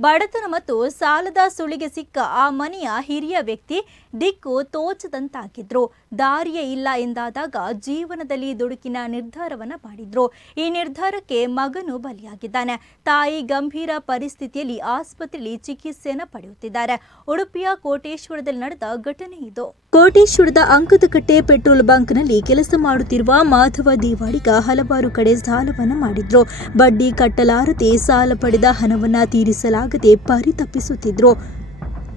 ಬಡತನ ಮತ್ತು ಸಾಲದ ಸುಳಿಗೆ ಸಿಕ್ಕ ಆ ಮನೆಯ ಹಿರಿಯ ವ್ಯಕ್ತಿ ದಿಕ್ಕು ತೋಚದಂತಾಗಿದ್ರು. ದಾರಿಯೇ ಇಲ್ಲ ಎಂದಾದಾಗ ಜೀವನದಲ್ಲಿ ದುಡುಕಿನ ನಿರ್ಧಾರವನ್ನ ಮಾಡಿದ್ರು. ಈ ನಿರ್ಧಾರಕ್ಕೆ ಮಗನು ಬಲಿಯಾಗಿದ್ದಾನೆ. ತಾಯಿ ಗಂಭೀರ ಪರಿಸ್ಥಿತಿಯಲ್ಲಿ ಆಸ್ಪತ್ರೆಯಲ್ಲಿ ಚಿಕಿತ್ಸೆಯನ್ನು ಪಡೆಯುತ್ತಿದ್ದಾರೆ. ಉಡುಪಿಯ ಕೋಟೇಶ್ವರದಲ್ಲಿ ನಡೆದ ಘಟನೆ ಇದು. ಕೋಟೇಶ್ವರದ ಅಂಕದಕಟ್ಟೆ ಪೆಟ್ರೋಲ್ ಬಂಕ್ನಲ್ಲಿ ಕೆಲಸ ಮಾಡುತ್ತಿರುವ ಮಾಧವ ದೇವಾಡಿಗ ಹಲವಾರು ಕಡೆ ಸಾಲವನ್ನು ಮಾಡಿದ್ರು. ಬಡ್ಡಿ ಕಟ್ಟಲಾರದೆ ಸಾಲ ಪಡೆದ ಹಣವನ್ನು ತೀರಿಸಲಾಗದೆ ಪರಿತಪ್ಪಿಸುತ್ತಿದ್ರು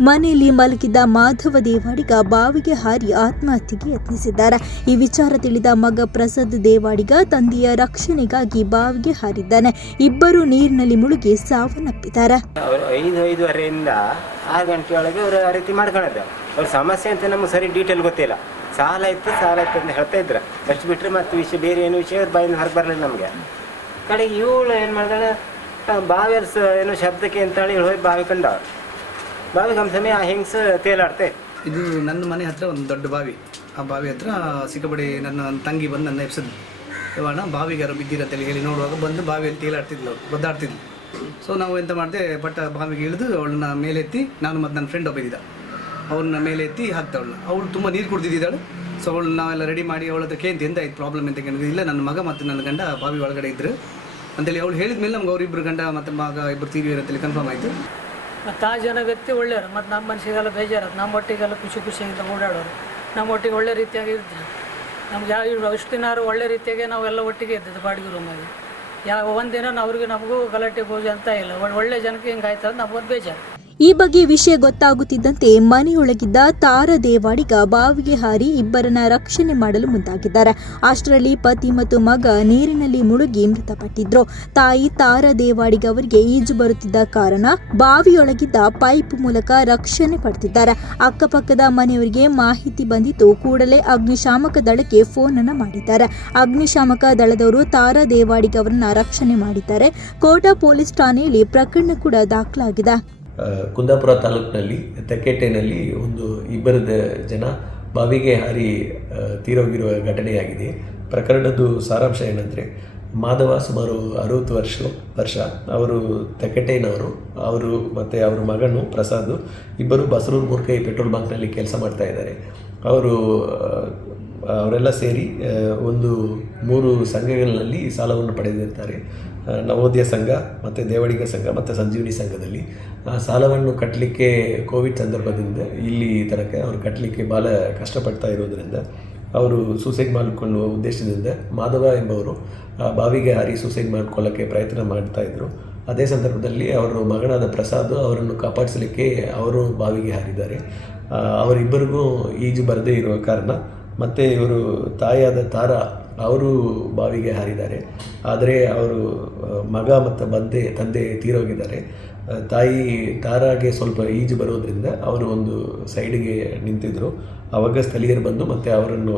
ಮನೆಯಲ್ಲಿ ಮಲಗಿದ್ದ ಮಾಧವ ದೇವಾಡಿಗ ಬಾವಿಗೆ ಹಾರಿ ಆತ್ಮಹತ್ಯೆಗೆ ಯತ್ನಿಸಿದ್ದಾರೆ. ಈ ವಿಚಾರ ತಿಳಿದ ಮಗ ಪ್ರಸಾದ್ ದೇವಾಡಿಗ ತಂದೆಯ ರಕ್ಷಣೆಗಾಗಿ ಬಾವಿಗೆ ಹಾರಿದ್ದಾನೆ. ಇಬ್ಬರು ನೀರಿನಲ್ಲಿ ಮುಳುಗಿ ಸಾವನ್ನಪ್ಪಿದ್ದಾರೆ. ಐದು, ಐದುವರೆಯಿಂದ ಆರು ಅವರು ಆ ರೀತಿ ಅವ್ರ ಸಮಸ್ಯೆ ಅಂತ ನಮ್ಗೆ ಸರಿ ಡೀಟೇಲ್ ಗೊತ್ತಿಲ್ಲ. ಸಾಲ ಇತ್ತು ಸಾಲ ಇತ್ತು ಅಂತ ಹೇಳ್ತಾ ಇದ್ರು. ಅಷ್ಟು ಬಿಟ್ಟರೆ ಮತ್ತೆ ವಿಷಯ, ಬೇರೆ ಏನು ವಿಷಯ ಅವ್ರ ಬಾಯಿಂದ ಹೊರಗೆ ಬರಲಿಲ್ಲ ನಮಗೆ. ಕಡೆಗೆ ಇವಳು ಏನು ಮಾಡಿದಾಳೆ? ಬಾವಿಯರ್ ಸ ಏನೋ ಶಬ್ದಕ್ಕೆ ಅಂತೇಳಿ, ಇವಳು ಹೋಗಿ ಬಾವಿ ಕಂಡವಳು. ಬಾವಿ ಕಮ್ಸಮೆ ಆ ಹೆಂಗ್ಸ ತೇಲಾಡ್ತೆ? ಇದು ನನ್ನ ಮನೆ ಹತ್ರ ಒಂದು ದೊಡ್ಡ ಬಾವಿ. ಆ ಬಾವಿ ಹತ್ರ ಸಿಕ್ಕಬಡಿ ನನ್ನ ತಂಗಿ ಬಂದು ನನ್ನ ಎಪ್ಸಿದ್ಲು ಇವಾಗ ಬಾವಿಗಾರು ಯಾರೋ ಬಿದ್ದಿರತ್ತೇಳಿ ಹೇಳಿ ನೋಡುವಾಗ ಬಂದು ಬಾವಿಯಲ್ಲಿ ತೇಲಾಡ್ತಿದ್ಲು ಒದ್ದಾಡ್ತಿದ್ಲು. ಸೊ ನಾವು ಎಂತ ಮಾಡಿದೆ ಬಟ್ ಬಾವಿಗೆ ಇಳಿದು ಅವಳನ್ನ ಮೇಲೆತ್ತಿ ನಾನು ಮತ್ತು ನನ್ನ ಫ್ರೆಂಡ್ ಒಬ್ಬ ಇದ್ದ ಅವ್ರನ್ನ ಮೇಲೆ ಎತ್ತಿ ಹಾಕ್ತಾವಳನ್ನ ಅವಳು ತುಂಬ ನೀರು ಕುಡ್ದಿದ್ದಾಳು ಸೊ ಅವಳು ನಾವೆಲ್ಲ ರೆಡಿ ಮಾಡಿ ಅವಳ ಹತ್ರ ಕೇಂತ ಎಂತ ಆಯ್ತು ಪ್ರಾಬ್ಲಮ್ ಅಂತ ಕೇಳಿದ್ರೆ ಇಲ್ಲ, ನನ್ನ ಮಗ ಮತ್ತು ನನ್ನ ಗಂಡ ಬಾವಿ ಒಳಗಡೆ ಇದ್ರು. ಅಂತೇಳಿ ಅವಳು ಹೇಳಿದ ಮೇಲೆ ನಮ್ಗೆ ಅವರಿಬ್ಬರು ಗಂಡ ಮತ್ತು ಮಗ ಇಬ್ಬರು ತೀರಿ ಅಂತೇಳಿ ಕನ್ಫರ್ಮ್ ಆಯಿತು. ಮತ್ತು ಆ ಜನ ವ್ಯಕ್ತಿ ಒಳ್ಳೆಯವರು, ಮತ್ತು ನಮ್ಮ ಮನಸ್ಸಿಗೆಲ್ಲ ಬೇಜಾರು ನಮ್ಮ ಒಟ್ಟಿಗೆಲ್ಲ ಖುಷಿ ಖುಷಿಯಿಂದ ಓಡಾಡೋರು. ನಮ್ಮ ಒಟ್ಟಿಗೆ ಒಳ್ಳೆ ರೀತಿಯಾಗಿ ಇರ್ತೀವಿ ನಮ್ಗೆ ಯಾವ ಅಷ್ಟು ದಿನ ಒಳ್ಳೆ ರೀತಿಯಾಗಿ ನಾವೆಲ್ಲ ಒಟ್ಟಿಗೆ ಇದ್ದದ್ದು ಬಾಡಿಗೆ ರೂಮಾಗಿ ಯಾವ ಒಂದಿನ ಅವ್ರಿಗೆ ನಮಗೂ ಗಲಾಟೆ ಭೋಜ ಅಂತ ಇಲ್ಲ. ಒಳ್ಳೆ- ಜನಕ್ಕೆ ಹಿಂಗೆ ಆಯ್ತು ಅಂತ ನಮಗೊಂದು ಬೇಜಾರು. ಈ ಬಗ್ಗೆ ವಿಷಯ ಗೊತ್ತಾಗುತ್ತಿದ್ದಂತೆ ಮನೆಯೊಳಗಿದ್ದ ತಾರ ದೇವಾಡಿಗ ಬಾವಿಗೆ ಹಾರಿ ಇಬ್ಬರನ್ನ ರಕ್ಷಣೆ ಮಾಡಲು ಮುಂದಾಗಿದ್ದಾರೆ. ಅಷ್ಟರಲ್ಲಿ ಪತಿ ಮತ್ತು ಮಗ ನೀರಿನಲ್ಲಿ ಮುಳುಗಿ ಮೃತಪಟ್ಟಿದ್ರು. ತಾಯಿ ತಾರ ದೇವಾಡಿಗ ಅವರಿಗೆ ಈಜು ಬರುತ್ತಿದ್ದ ಕಾರಣ ಬಾವಿಯೊಳಗಿದ್ದ ಪೈಪ್ ಮೂಲಕ ರಕ್ಷಣೆ ಪಡೆದಿದ್ದಾರೆ. ಅಕ್ಕಪಕ್ಕದ ಮನೆಯವರಿಗೆ ಮಾಹಿತಿ ಬಂದಿದ್ದು ಕೂಡಲೇ ಅಗ್ನಿಶಾಮಕ ದಳಕ್ಕೆ ಫೋನ್ ಅನ್ನ ಮಾಡಿದ್ದಾರೆ. ಅಗ್ನಿಶಾಮಕ ದಳದವರು ತಾರ ದೇವಾಡಿಗ ಅವರನ್ನ ರಕ್ಷಣೆ ಮಾಡಿದ್ದಾರೆ. ಕೋಟಾ ಪೊಲೀಸ್ ಠಾಣೆಯಲ್ಲಿ ಪ್ರಕರಣ ಕೂಡ ದಾಖಲಾಗಿದೆ. ಕುಂದಾಪುರ ತಾಲೂಕಿನಲ್ಲಿ, ತೆಕ್ಕೆಟ್ಟೆನಲ್ಲಿ ಒಂದು ಇಬ್ಬರು ಜನ ಬಾವಿಗೆ ಹಾರಿ ತೀರೋಗಿರುವ ಘಟನೆಯಾಗಿದೆ. ಪ್ರಕರಣದ್ದು ಸಾರಾಂಶ ಏನಂದರೆ, ಮಾಧವ ಸುಮಾರು ಅರುವತ್ತು ವರ್ಷ ವರ್ಷ. ಅವರು ತೆಕ್ಕೆಟ್ಟೆನವರು. ಅವರು ಮತ್ತು ಅವರ ಮಗನು ಪ್ರಸಾದ್, ಇಬ್ಬರು ಬಸರೂರು ಮೂರ್ಕೈ ಪೆಟ್ರೋಲ್ ಬಂಕ್ನಲ್ಲಿ ಕೆಲಸ ಮಾಡ್ತಾ ಇದ್ದಾರೆ. ಅವರು ಅವರೆಲ್ಲ ಸೇರಿ ಒಂದು ಮೂರು ಸಂಘಗಳಲ್ಲಿ ಸಾಲವನ್ನು ಪಡೆದಿರ್ತಾರೆ. ನವೋದಯ ಸಂಘ ಮತ್ತು ದೇವಡಿಗ ಸಂಘ ಮತ್ತು ಸಂಜೀವಿನಿ ಸಂಘದಲ್ಲಿ. ಆ ಸಾಲವನ್ನು ಕಟ್ಟಲಿಕ್ಕೆ ಕೋವಿಡ್ ಸಂದರ್ಭದಿಂದ ಇಲ್ಲಿ ತನಕ ಅವರು ಕಟ್ಟಲಿಕ್ಕೆ ಭಾಳ ಕಷ್ಟಪಡ್ತಾ ಇರೋದರಿಂದ ಅವರು ಸೂಸೈಡ್ ಮಾಡಿಕೊಳ್ಳುವ ಉದ್ದೇಶದಿಂದ ಮಾಧವ ಎಂಬವರು ಬಾವಿಗೆ ಹಾರಿ ಸೂಸೈಡ್ ಮಾಡಿಕೊಳ್ಳೋಕ್ಕೆ ಪ್ರಯತ್ನ ಮಾಡ್ತಾ ಇದ್ದರು ಅದೇ ಸಂದರ್ಭದಲ್ಲಿ ಅವರು ಮಗನಾದ ಪ್ರಸಾದ್ ಅವರನ್ನು ಕಾಪಾಡಿಸಲಿಕ್ಕೆ ಅವರು ಬಾವಿಗೆ ಹಾರಿದ್ದಾರೆ. ಅವರಿಬ್ಬರಿಗೂ ಈಜು ಬರದೇ ಇರುವ ಕಾರಣ ಮತ್ತು ಇವರು ತಾಯಿಯಾದ ತಾರ ಅವರು ಬಾವಿಗೆ ಹಾರಿದ್ದಾರೆ. ಆದರೆ ಅವರು ಮಗ ಮತ್ತು ಬಂದೆ ತಂದೆ ತೀರೋಗಿದ್ದಾರೆ. ತಾಯಿ ತಾರಾಗೆ ಸ್ವಲ್ಪ ಈಜು ಬರೋದ್ರಿಂದ ಅವರು ಒಂದು ಸೈಡ್ಗೆ ನಿಂತಿದ್ರು. ಆವಾಗ ಸ್ಥಳೀಯರು ಬಂದು ಮತ್ತೆ ಅವರನ್ನು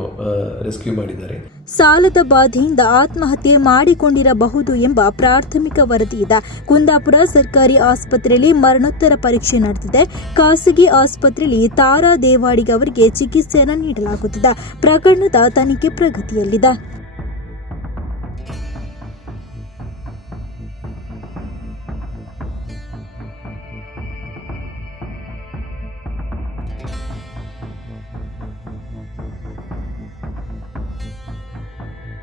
ರೆಸ್ಕ್ಯೂ ಮಾಡಿದ್ದಾರೆ. ಸಾಲದ ಬಾಧೆಯಿಂದ ಆತ್ಮಹತ್ಯೆ ಮಾಡಿಕೊಂಡಿರಬಹುದು ಎಂಬ ಪ್ರಾಥಮಿಕ ವರದಿ ಇದೆ. ಕುಂದಾಪುರ ಸರ್ಕಾರಿ ಆಸ್ಪತ್ರೆಯಲ್ಲಿ ಮರಣೋತ್ತರ ಪರೀಕ್ಷೆ ನಡೆದಿದೆ. ಖಾಸಗಿ ಆಸ್ಪತ್ರೆಯಲ್ಲಿ ತಾರಾ ದೇವಾಡಿಗೆ ಅವರಿಗೆ ಚಿಕಿತ್ಸೆಯನ್ನು ನೀಡಲಾಗುತ್ತಿದೆ. ಪ್ರಕರಣದ ತನಿಖೆ ಪ್ರಗತಿಯಲ್ಲಿದೆ.